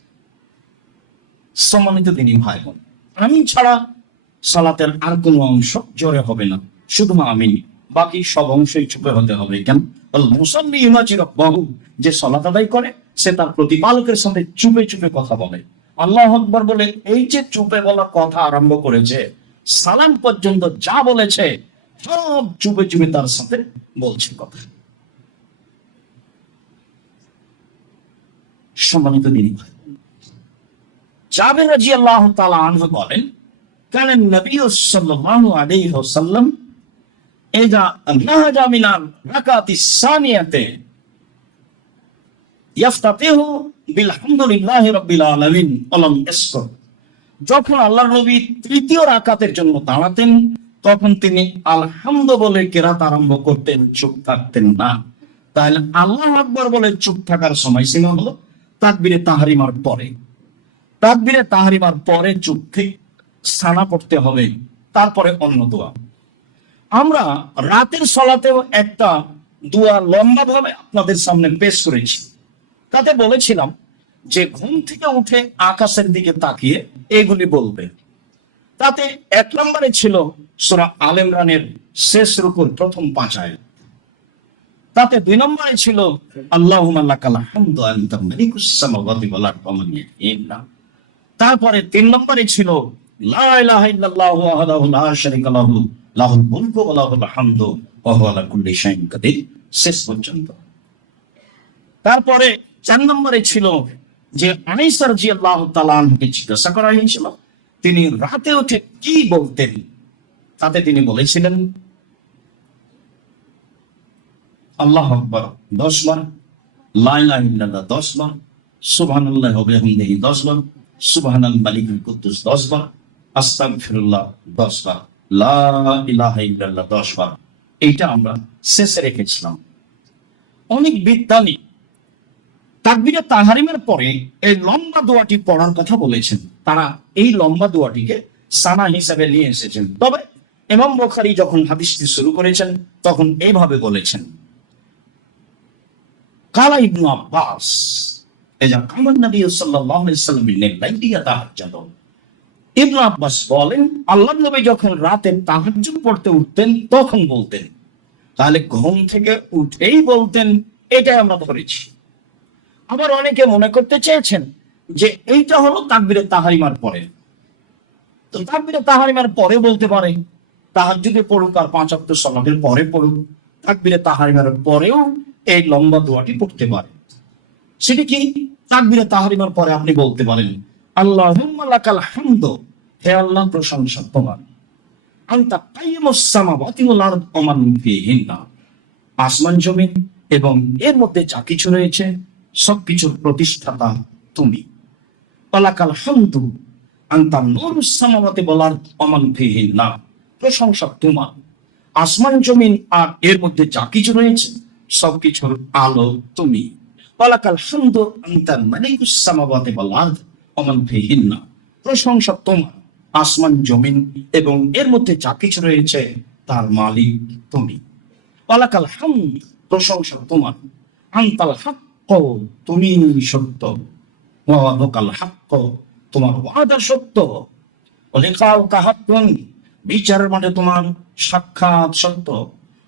সম্মানিত দিনী ভাই বোন, আমিন ছাড়া সালাতের আর কোনো অংশ জোরে হবে না, শুধু আমিন, বাকি সব অংশই চুপে হতে হবে। কেন? মুসাল্লি ইউনাজি রাব্বাহু, যে সালাত আদায় করে সে তার প্রতিপালকের সাথে চুপে চুপে কথা বলে। আল্লাহু আকবার বলে এই যে চুপে বলা কথা আরম্ভ করেছে, সালাম পর্যন্ত যা বলেছে সব চুপে চুপে তার সাথে বলছে কথা। সম্মানিত দিনী ভাই, জাবের রাদিয়াল্লাহু তাআলা আনহু বলেন, কানা নবী সাল্লাল্লাহু আলাইহি ওয়াসাল্লাম ইযা নাহাজা মিনাল রাকাতিস সানিয়াতে ইয়াফতাতিহু বিলহামদুলিল্লাহি রাব্বিল আলামিন ওয়ালাম ইয়াসকুত। যখন আল্লাহর নবী তৃতীয় রাকাতের জন্য দাঁড়াতেন, তখন তিনি আলহামদু বলে কেরাত আরম্ভ করতেন, চুপ থাকতেন না। তাহলে আল্লাহু আকবার বলে চুপ থাকার সময়সীমা হলো তাকবীরে তাহরিমার পরে। তাকবীরে তাহরিমার পরে চুপ থেকে সানা পড়তে হবে, তারপরে অন্য দোয়া। আমরা রাতের সলাতেও একটা দোয়া লম্বা ভাবে আপনাদের সামনে পেশ করেছি। তাতে বলেছিলাম যে ঘুম থেকে উঠে আকাশের দিকে তাকিয়ে এগুলি বলবে। তাতে 1 নম্বরে ছিল সূরা আল ইমরানের শেষ রুকুর প্রথম 5 আয়াত। তাতে 2 নম্বরে ছিল আল্লাহুম্মা লাকাল হামদু আনতা মালিকুস সামাওয়াতি ওয়াল আরদি ওয়া মান ইয়াহিন্না। তারপরে 3 নম্বরে ছিল লা ইলাহা ইল্লাল্লাহু ওয়াহদাহু লা শারীকা লাহু লাহুল মুলকু ওয়া লাহুল হামদু ওয়া হুয়া আলা কুল্লি শাইইন কাদির, শেষ পর্যন্ত। তারপরে 4 নম্বরে ছিল যে আয়েশা রাদিয়াল্লাহু তাআলা আনহাকে জিজ্ঞাসা করা হয়েছিল তিনি রাতে উঠে কি বলতেন। তাতে তিনি বলেছিলেন আল্লাহু আকবার 10 বার, লা ইলাহা ইল্লাল্লাহ 10 বার, সুবহানাল্লাহি ওয়া বিহামদিহি 10 বার, সুবহানাল মালিকুল কুদ্দুস 10 বার, আস্তাগফিরুল্লাহ 10 বার, লা ইলাহা ইল্লাল্লাহ 10 বার। এইটা আমরা শেষে রেখেছিলাম। অনেক বিজ্ঞানী তাকবীরে তাহরিমের পরে এই লম্বা দোয়াটি পড়ার কথা বলেছেন। তারা এই লম্বা দোয়াটিকে সানা হিসাবে নিয়ে এসেছেন। তবে ইমাম বুখারী যখন হাদিসটি শুরু করেছেন তখন এইভাবে বলেছেন, কালা ইবনু আব্বাস এজা কামান নবী সাল্লাল্লাহু আলাইহি ওয়াসাল্লাম মিনাল লাইলি ইয়াতাহাজ্জাদু। ইবনু আব্বাস বলেন আল্লাহর নবী যখন রাতে তাহাজ্জুদ পড়তে উঠতেন তখন বলতেন। তাহলে ঘুম থেকে উঠেই বলতেন, এটাই আমরা ধরেছি। আবার অনেকে মনে করতে চেয়েছেন যে এইটা হলো তাকবীরে তাহরিমার পরে। তো তাকবীরে তাহরিমার পরে বলতে পারে, তাহাজ্জুদে পড়ুক আর 5 ওয়াক্ত সালাতের পরে পড়ুক, তাকবীরে তাহরিমার পরেও এই লম্বা দোয়াটি পড়তে পারে। সেটা কি? তাকবীরে তাহরিমার পরে আপনি বলতে পারেন আল্লাহুম্মা লাকাল হামদু, হে আল্লাহ প্রশংসা তোমার, আনতা কাইয়্যিমুস সামাওয়াতি ওয়াল আরদি ওয়া মান ফীহিন্না, আসমান জমিন এবং এর মধ্যে যা কিছু রয়েছে সবকিছুর প্রতিষ্ঠাতা তুমি। ওয়ালাকাল হামদু আনতা নূরুস সামাওয়াতি ওয়াল আরদি ওয়া মান ফীহিন্না, প্রশংসা তোমার, আসমান জমিন আর এর মধ্যে যা কিছু রয়েছে সবকিছুর আলো তুমি। ওয়ালাকাল হামদু আনতা মালিকুস সামাওয়াতি ওয়াল আরদি ওয়া মান ফীহিন্না, প্রশংসা তোমার, আসমান জমিন এবং এর মধ্যে যা কিছু রয়েছে তার মালিক তুমি। ওয়ালাকাল হামদ, প্রশংসা তোমার, আনতাল হক, তুমি সত্য, ওয়া ওয়াদাকাল হক, তোমার ওয়াদা সত্য, ওয়ালিকাউকা হাক্কুন, বিচারের মাঠে তোমার সাক্ষাৎ সত্য,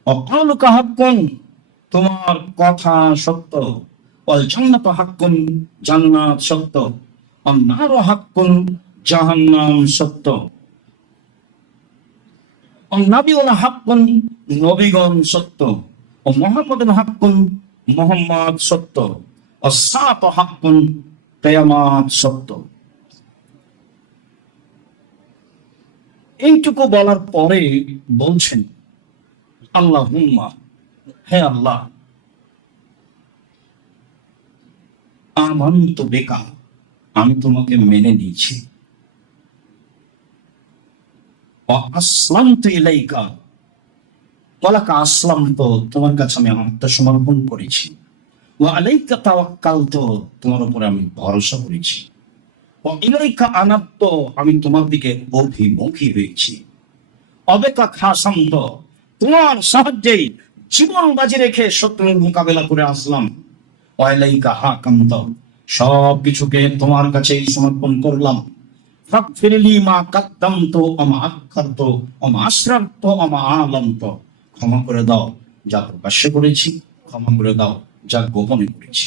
ওয়াকালুকা হাক্কুন, তোমার কথা সত্য, ওয়াল জান্নাতু হাক্কুন, জান্নাত সত্য, ওয়ান নারু হাক্কুন, জাহান্নাম সত্য, ওয়ান নাবিয়ুনা হাক্কুন, নবীগণ সত্য, ও মুহাম্মাদুন হাক্কুন, মুহাম্মদ সত্য, ও সাআতু হাক্কুন, কিয়ামত সত্য। এইটুকু বলার পরে বলছেন আল্লাহুম্মা, হে আল্লাহ, আমানতু বিকা, আমি তোমাকে মেনে নিয়েছি, ওয়া আসলামতু ইলাইকা, ওয়ালাকা আসলামতু, তোমার কাছে আমি আত্মসমর্পণ করেছি, ওয়া আলাইকা তাওয়াক্কালতু, তোমার উপরে আমি ভরসা করেছি, ওয়া ইলাইকা আনাবতু, আমি তোমার দিকে অভিমুখী হয়েছি, অবেকা খাসামতু, তোমার সাহায্যেই জীবন বাজি রেখে শত্রুর মোকাবেলা করে আসলাম, ওয়া ইলাইকা হাকামতু, সব কিছুকে তোমার কাছে সমর্পণ করলাম, ফাগফিরলি মা কাদ্দামতু ওয়া মা আখারতু ওয়া মা আসরারতু ওয়া মা আ'লানতু, ক্ষমা করে দাও যা প্রকাশ্যে করেছি, ক্ষমা করে দাও যা গোপনে করেছি,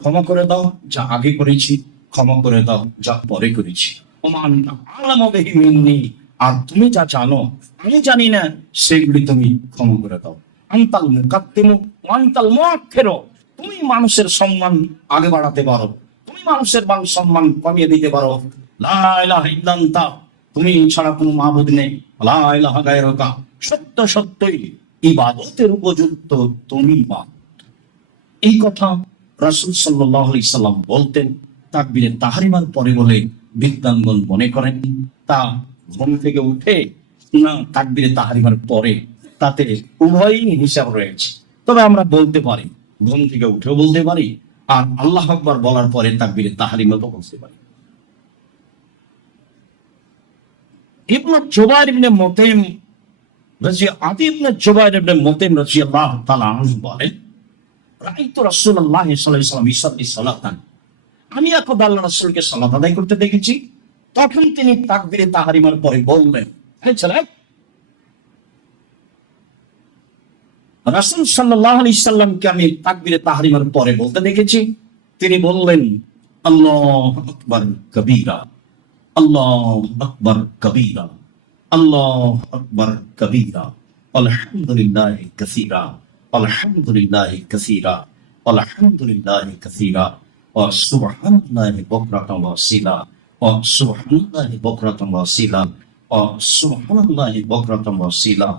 ক্ষমা করে দাও যা আগে করেছি, ক্ষমা করে দাও যা পরে করেছি, ওয়া মা আনতা আ'লামু বিহি মিন্নি, আর তুমি যা জানো আমি জানি না সেগুলি তুমি ক্ষমা করে দাও। আনতাল মুকাদ্দিমু ওয়া আনতাল মুআক্খিরু, তুমি মানুষের সম্মান আগে বাড়াতে পারো, তুমি মানুষের মান সম্মান কমিয়ে দিতে পারো। লা ইলাহা ইল্লা আনতা, তুমি ছাড়া কোনো মাবুদ নেই। লা ইলাহা গায়রুকা, সত্য সত্যই ইবাদতের উপযুক্ত তুমি মাবুদ। এই কথা রাসূল সাল্লাল্লাহু আলাইহি সাল্লাম বলতেন তাকবীরে তাহরিমার পরে বলে বিদ্বানগণ মনে করেন তা ঘুম থেকে উঠে না তাকবীরে তাহরিমার পরে, তাতে উভয়ই হিসাব রয়েছে। তবে আমরা বলতে পারি, ঘুম থেকে উঠেও বলতে পারি, আর আল্লাহু আকবার বলার পরে তাকবীরে তাহরিমা তো বলতে পারি। ইবনে জুবাইর ইবনে মুতাইম আদি ইবনে জুবাইর ইবনে মুতাইম রাদিয়াল্লাহু তাআলা আনহু বলেন, রাআইতু রাসূলুল্লাহ সাল্লাল্লাহু আলাইহি ওয়াসাল্লাম ইসাল্লি সালাতান, আমি একদা আল্লাহর রাসূলকে সালাত আদায় করতে দেখেছি। তখন তিনি তাকবীরে তাহরিমার পরে বললেন, হে ছেলে, রাসূল সাল্লাল্লাহু আলাইহি সাল্লামকে আমি তাকবীরে তাহরিমার পরে বলতে দেখেছি। তিনি বললেন, আল্লাহু আকবার কবীরা, আল্লাহু আকবার কবীরা, আল্লাহু আকবার কবীরা, আলহামদুলিল্লাহি কাসীরা, আলহামদুলিল্লাহি কাসীরা, আলহামদুলিল্লাহি কাসীরা, ওয়া সুবহানাল্লাহি বুকরাতান ওয়া আসীলা, ওয়া সুবহানাল্লাহি বুকরাতান ওয়া আসীলা, ওয়া সুবহানাল্লাহি বুকরাতান ওয়া আসীলা,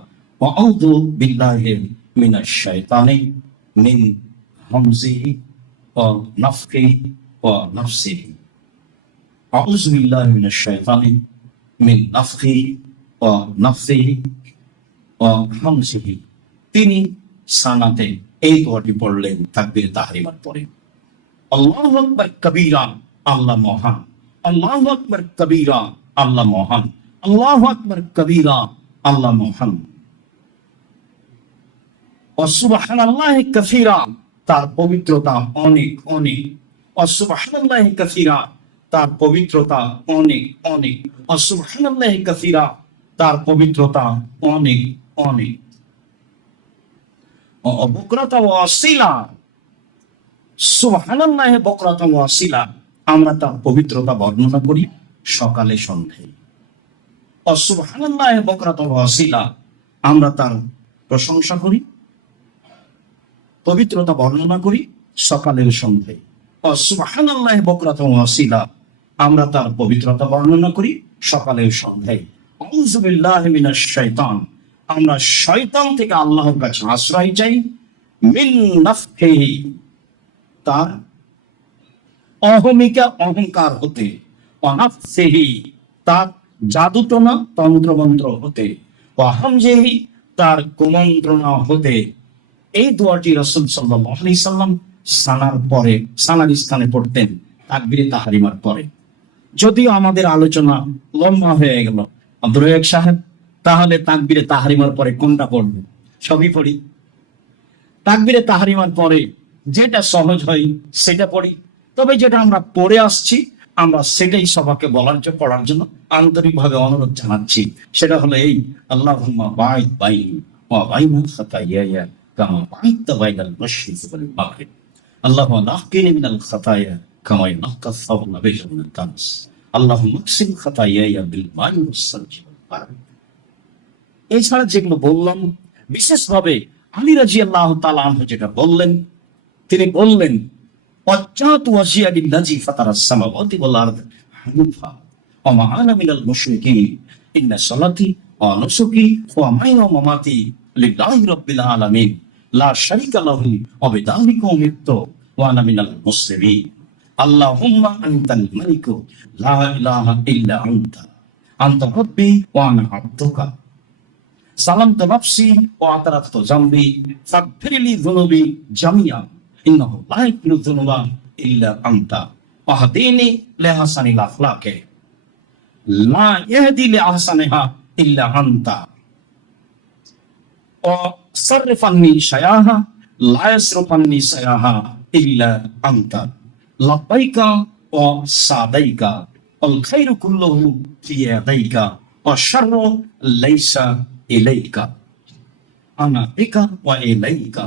ওয়া আউযু বিল্লাহি মিনাশ শাইতানি মিন হামজিহি ওয়া নাফখিহি ওয়া নাফসিহি, আউযু বিল্লাহি মিনাশ শাইতানি মিন নাফখিহি ওয়া নাফসিহি ওয়া হামজিহি। তিনি সানাতে এই দোয়াটি পড়লেন তাকবীরে তাহরিমার পরে। আল্লাহু আকবার কবীরা, আল্লাহ মহান। আল্লাহু আকবার কবীরা, আল্লাহ মহান। আল্লাহু আকবার কবীরা, আল্লাহ মহান। ওয়া সুবহানাল্লাহি কাসীরা, তার পবিত্রতা অনেক অনেক। ওয়া সুবহানাল্লাহি কাসীরা, তার পবিত্রতা অনেক অনেক। ওয়া সুবহানাল্লাহি কাসীরা, তার পবিত্রতা অনেক অনেক। ওয়া বুকরাতান ওয়া আসীলা, সুবহানাল্লাহি বুকরাতান ওয়া আসীলা, আমরা তার পবিত্রতা বর্ণনা করি সকালে সন্ধ্যায়। ওয়া সুবহানাল্লাহি বুকরাতান ওয়া আসীলা, আমরা তার প্রশংসা করি, পবিত্রতা বর্ণনা করি সকালে ও সন্ধ্যায়। ওয়া সুবহানাল্লাহি বুকরাতান ওয়া আসীলা, আমরা তার পবিত্রতা বর্ণনা করি সকালে ও সন্ধ্যায়। আউযু বিল্লাহি মিনাশ শাইতান, আমরা শয়তান থেকে আল্লাহর কাছে আশ্রয় চাই। মিন নাফখিহি, তার অহমিকা অহংকার হতে। ওয়া নাফসিহি, তার জাদুটনা তন্ত্রমন্ত্র হতে। ওয়া হামজিহি, তার কুমন্ত্রণা হতে। এই দোয়াটি রাসূল সাল্লাল্লাহু আলাইহি সাল্লাম সানার পরে, সানার স্থানে পড়তেন তাকবীরে তাহরিমার পরে। যদিও আমাদের আলোচনা লম্বা হয়ে গেল আব্দুর রাজ্জাক সাহেব, তাহলে তাকবীরে তাহরিমার পরে কোনটা পড়ব? সবই পড়ি। তাকবীরে তাহরিমার পরে যেটা সহজ হয় সেটা পড়ি, তবে যেটা আমরা পড়ে আসছি আমরা সেটাই সবাইকে পড়ার জন্য আন্তরিকভাবে অনুরোধ জানাচ্ছি। সেটা হলো এই, আল্লাহুম্মা বা'id বাইনি ওয়া বাইনা খাতায়ায়া কামা বা'adta বাইনাল মাশরিকি ওয়াল মাগরিব, আল্লাহুম্মা নাক্কিনি মিনাল খাতায়া কামা ইয়ানক্কাস সাওবুল আবিয়্যাদু মিনাদ দানস, আল্লাহুম্মা ইগসিল খাতায়ায়া বিল মা'i ওয়াস সালজি ওয়াল বারাদ। এছাড়া যেগুলো বললাম, বিশেষভাবে আলী রাদিয়াল্লাহু তাআলা আনহু যেটা বললেন, তিনি বললেন, ওয়াজ্জাহতু ওয়াজহিয়া লিল্লাযী ফাতারাস সামাওয়াতি ওয়াল আরদ হানিফা ওয়া মা আনা মিনাল মুশরিকিন, ইন্না সালাতি ওয়া নুসুকি ওয়া মাহইয়া ওয়া মামাতি লিল্লাহি রাব্বিল আলামিন, লা শারীকা লাহু ওয়া বিযালিকা উমিরতু ওয়া আনা মিনাল মুসলিমিন। আল্লাহুম্মা আনতাল মালিকু লা ইলাহা ইল্লা আনতা, আনতা রাব্বি ওয়া আনা আবদুকা, সালামতু নাফসি ওয়া আতারাফতু যামবি, ফাগফিরলি যুনুবি জামিআ, ইন্নাহু লা ইয়াগফিরু যুনুবা ইল্লা আনতা, ওয়াহদিনি লিহাসানিল আখলাকি, লা ইয়াহদি লিআহসানিহা ইল্লা আনতা, ওয়া সাররিফ আন্নি শায়াহা লা ইয়াসরিফ আন্নি শায়াহা ইল্লা আনতা, লাব্বাইকা ওয়া সাদাইকা, আল খায়রু কুল্লুহু ফি ইয়াদাইকা, ওয়া শাররু লাইসা ইলাইকা, আনা বিকা ওয়া ইলাইকা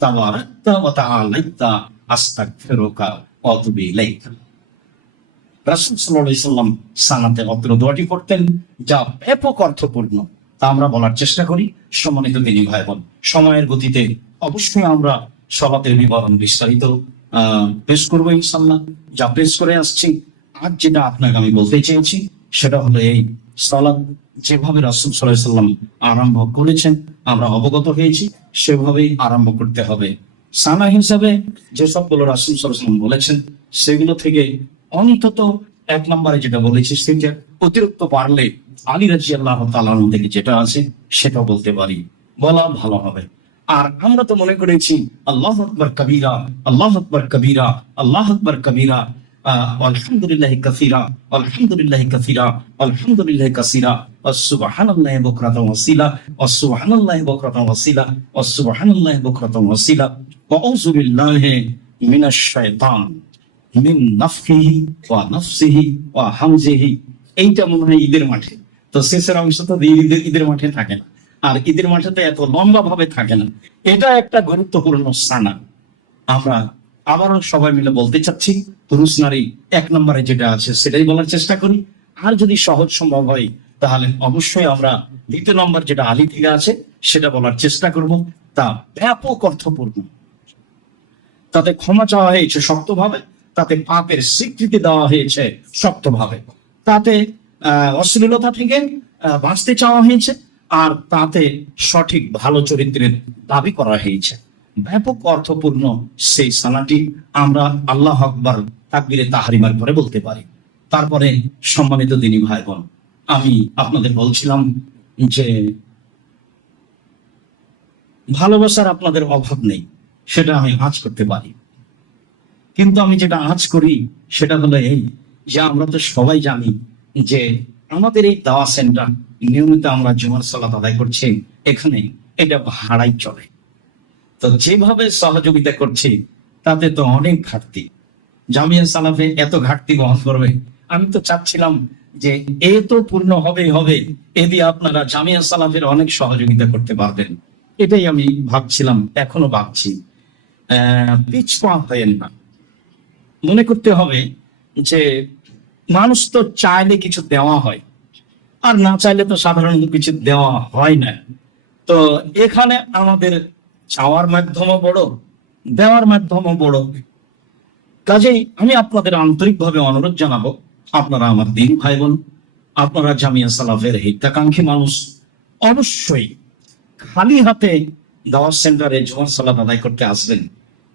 তাবারাকতা ওয়া তাআলাইতা, আস্তাগফিরুকা ওয়া আতুবু ইলাইকা। রাসূল সাল্লাল্লাহু আলাইহি সাল্লাম সালাতে অত্র দোয়াটি পড়তেন, যা ব্যাপক অর্থপূর্ণ। তা আমরা বলার চেষ্টা করি। সম্মানিত দিনী ভাই বোন, সময়ের গতিতে অবশ্যই আমরা সালাতের বিবরণ বিস্তারিত পেশ করবো ইনশাআল্লাহ, যা পেশ করে আসছি। আজ যেটা আপনাকে আমি বলতে চেয়েছি সেটা হলো এই সালাত যেভাবে রাসূল সাল্লাল্লাহু আলাইহি সাল্লাম আরম্ভ করেছেন, আমরা অবগত হয়েছি, সেভাবেই আরম্ভ করতে হবে। সানা হিসাবে যে সবগুলো রাসূল সাল্লাল্লাহু আলাইহি সাল্লাম বলেছেন, সেগুলো থেকে অন্তত এক নম্বরে যেটা বলেছি সেটা অতিরিক্ত পারলে আলী রাদিয়াল্লাহু তাআলা আনহু থেকে যেটা আছে সেটা বলতে পারি, বলা ভালো হবে। আর আমরা তো মনে করেছি আল্লাহু আকবার কবীরা, আল্লাহু আকবার কবীরা, আল্লাহু আকবার কবীরা, আলহামদুলিল্লাহি কাসীরা, আলহামদুলিল্লাহি কাসীরা, আলহামদুলিল্লাহি কাসীরা, সুবহানাল্লাহি বুকরাতান ওয়াসিলা, সুবহানাল্লাহি বুকরাতান ওয়াসিলা, সুবহানাল্লাহি বুকরাতান ওয়াসিলা, ওয়া আউযু বিল্লাহি মিনাশ শাইতান মিন নাফখিহি ওয়া নাফসিহি ওয়া হামজিহি। এইটা মনে হয় ঈদের মাঠে, তো শেষের অংশ তো ঈদের মাঠে থাকে না, আর ঈদের মাঠে তো এত লম্বা ভাবে থাকে না। এটা একটা গুরুত্বপূর্ণ সানা। আমরা আবারও সবাই মিলে বলতে চাচ্ছি, পুরুষ নারী এক নম্বরে যেটা আছে সেটাই বলার চেষ্টা করি। আর যদি সহজ সম্ভব হয় তাহলে অবশ্যই আমরা দ্বিতীয় নম্বর যেটা আলী থেকে আছে সেটা বলার চেষ্টা করব। তা ব্যাপক অর্থপূর্ণ। তাতে ক্ষমা চাওয়া হয়েছে শক্তভাবে, তাতে পাপের স্বীকৃতি দেওয়া হয়েছে শক্তভাবে, তাতে অশ্লীলতা থেকে বাঁচতে চাওয়া হয়েছে, আর তাতে সঠিক ভালো চরিত্রের দাবি করা হয়েছে। ব্যাপক অর্থপূর্ণ সেই সালাটি আমরা আল্লাহু আকবার তাকবীরে তাহরিমার পরে বলতে পারি। তারপরে সম্মানিত দিনী ভাই বোন, আমি আপনাদের বলছিলাম যে ভালোবাসার আপনাদের অভাব নেই, সেটা আমি আঁচ করতে পারি। কিন্তু আমি যেটা আঁচ করি সেটা হলো এই যে আমরা তো সবাই জানি যে আমাদের এই দাওয়া সেন্টার নিয়মিত আমরা জুমার সালাত আদায় করছি, এখানে এটা ভাড়াই চলে। তো যেভাবে সহযোগিতা করছি তাতে তো অনেক ঘাটতি। জামিয়া সালাফে এত ঘাটতি বহন করবে? আমি তো চাচ্ছিলাম যে এ তো পূর্ণ হবে এ দিয়ে আপনারা জামিয়া সালাফের অনেক সহযোগিতা করতে পারবেন। এটাই আমি ভাবছিলাম, এখনো ভাবছি। পিছপা হয়েন না, মনে করতে হবে যে মানুষ তো চাইলে কিছু দেওয়া হয়, আর না চাইলে তো সাধারণত কিছু দেওয়া হয় না। তো এখানে আমাদের চাওয়ার মাধ্যমও বড়, দেওয়ার মাধ্যমও বড়। কাজেই আমি আপনাদের আন্তরিকভাবে অনুরোধ জানাবো, আপনারা আমার দিন ভাই বোন, আপনারা জামিয়া সালাফের হিতাকাঙ্ক্ষী মানুষ, অবশ্যই খালি হাতে দাওয়াত সেন্টারে জুমার সালাত আদায় করতে আসবেন,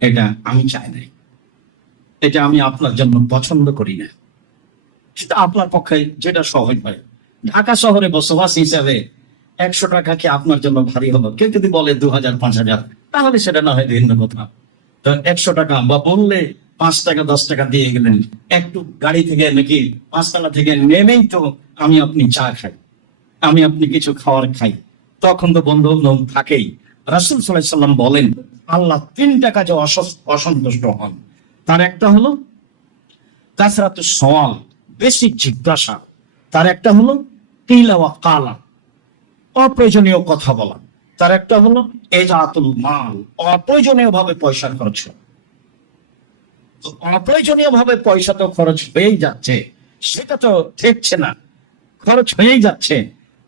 এটা আমি চাই না, এটা আমি আপনার জন্য পছন্দ করি না। সেটা আপনার পক্ষে যেটা সহজ হয়। ঢাকা শহরে বসবাস হিসাবে 100 টাকা কি আপনার জন্য ভারী হলো? কেউ যদি বলে 2000 5000, তাহলে সেটা না হয় ভিন্ন কথা। তো 100 টাকা বা বললে 5 টাকা 10 টাকা দিয়ে গেলেন, একটু গাড়ি থেকে নাকি 5 তলা থেকে নেমেই তো আমি আপনি চা খাই, আমি আপনি কিছু খাওয়ার খাই, তখন তো বন্ধু বান্ধব থাকেই। রাসূল সাল্লাল্লাহু আলাইহি সাল্লাম বলেন আল্লাহ 3টা কাজে অসন্তুষ্ট হন। তার একটা হলো কাসরাতুস সওয়াল, বেশি জিজ্ঞাসা। তার একটা হলো কিলা ওয়া কালা, অপ্রয়োজনীয় কথা বলা। তার একটা হলো এজাতুল মাল, অপ্রয়োজনীয় ভাবে পয়সা খরচ করা। অপ্রয়োজনীয় ভাবে পয়সা তো খরচ হয়েই যাচ্ছে, সেটা তো ঠেকছে না, খরচ হয়েই যাচ্ছে।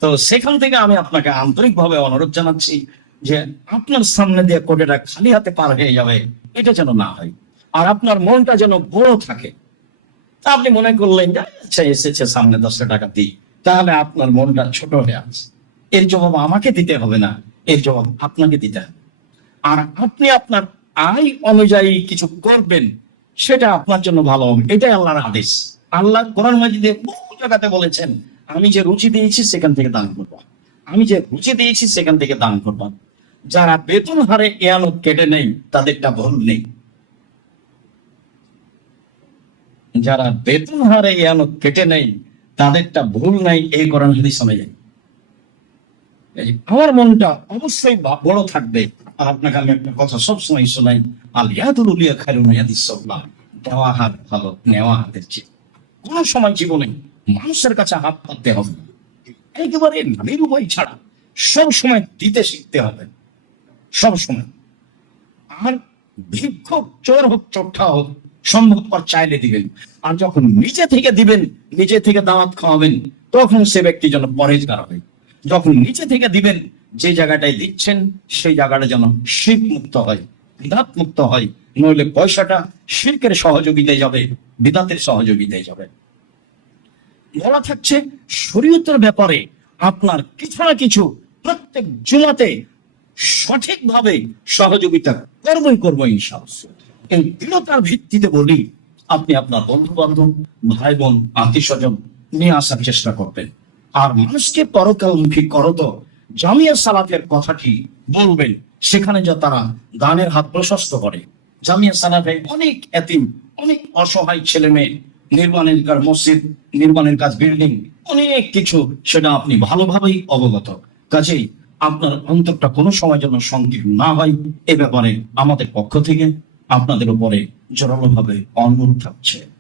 তো সেখান থেকে আমি আপনাকে আন্তরিকভাবে অনুরোধ জানাচ্ছি যে আপনার সামনে দিয়ে কোটিটা খালি হাতে পার হয়ে যাবে, এটা যেন না হয়। আর আপনার মনটা যেন বড় থাকে। তা আপনি মনে করলেন যে আচ্ছা এসেছে সামনে 10 টাকা দিই, তাহলে আপনার মনটা ছোট হয়ে আছে। এর জবাব আমাকে দিতে হবে না, এর জবাব আপনাকে দিতে হবে। আর আপনি আপনার আয় অনুযায়ী কিছু করবেন, সেটা আপনার জন্য ভালো হবে। এটাই আল্লাহর আদেশ। আল্লাহ কোরআন মাজিদে বহু জায়গাতে বলেছেন, আমি যে রুচি দিয়েছি সেখান থেকে দান করবো, আমি যে রুচি দিয়েছি সেখান থেকে দান করবো। যারা বেতন হারে এয়ানত কেটে নেই তাদেরটা ভুল নেই, যারা বেতন হারে এয়ানত কেটে নেই তাদেরটা ভুল নাই। এই কোরআন হাদিস অনুযায়ী আমার মনটা অবশ্যই বড় থাকবে। আর আপনাকে আমি একটা কথা সবসময় শোনাই, আল ইয়াদুল উলিয়া খায়রুন মিন ইয়াদিস সাফলা, দেওয়া হাত ভালো নেওয়া হাতের চেয়ে। কোন সময় জীবনে মানুষের কাছে হাত পাততে হবে না, একেবারে নিরুপায় ছাড়া সব সময় দিতে শিখতে হবে, সব সময়। আর ভিক্ষুক চোর হোক চোরটা হোক, সম্ভবপর চাইলে দিবেন। আর যখন নিজে থেকে দিবেন, নিজে থেকে দাওয়াত খাওয়াবেন, তখন সে ব্যক্তি যেন পরেজগার হয়। যখন নিচে থেকে দিবেন, যে জায়গাটায় দিচ্ছেন সেই জায়গাটা যেন শিরক মুক্ত হয়, বিদাত মুক্ত হয়, নইলে পয়সাটা শিরকের সহযোগিতায় যাবে, বিদাতের সহযোগিতায় যাবে। বলা থাকছে শরীয়তের ব্যাপারে আপনার কিছু না কিছু প্রত্যেক জুমাতে সঠিকভাবে সহযোগিতা করবো ইনশাআল্লাহ। এই দৃঢ়তার ভিত্তিতে বলি, আপনি আপনার বন্ধু বান্ধব, ভাই বোন, আত্মীয় স্বজন নিয়ে আসার চেষ্টা করবেন। আর মানুষকে পরকালমুখী করো তো জামিয়া সালাতের কথাটি বলবেন, সেখানে যা তারা দানের হাত প্রশস্ত করে। জামিয়া সালাতে অনেক এতিম, অনেক অসহায় ছেলে মেয়ে, নির্মাণের কাজ মসজিদ, নির্মাণের কাজ বিল্ডিং, অনেক কিছু, সেটা আপনি ভালোভাবেই অবগত। কাজেই আপনার অন্তরটা কোনো সময় যেন সংকীর্ণ না হয়, এ ব্যাপারে আমাদের পক্ষ থেকে আপনাদের উপরে জোরালোভাবে অনুরোধ থাকছে।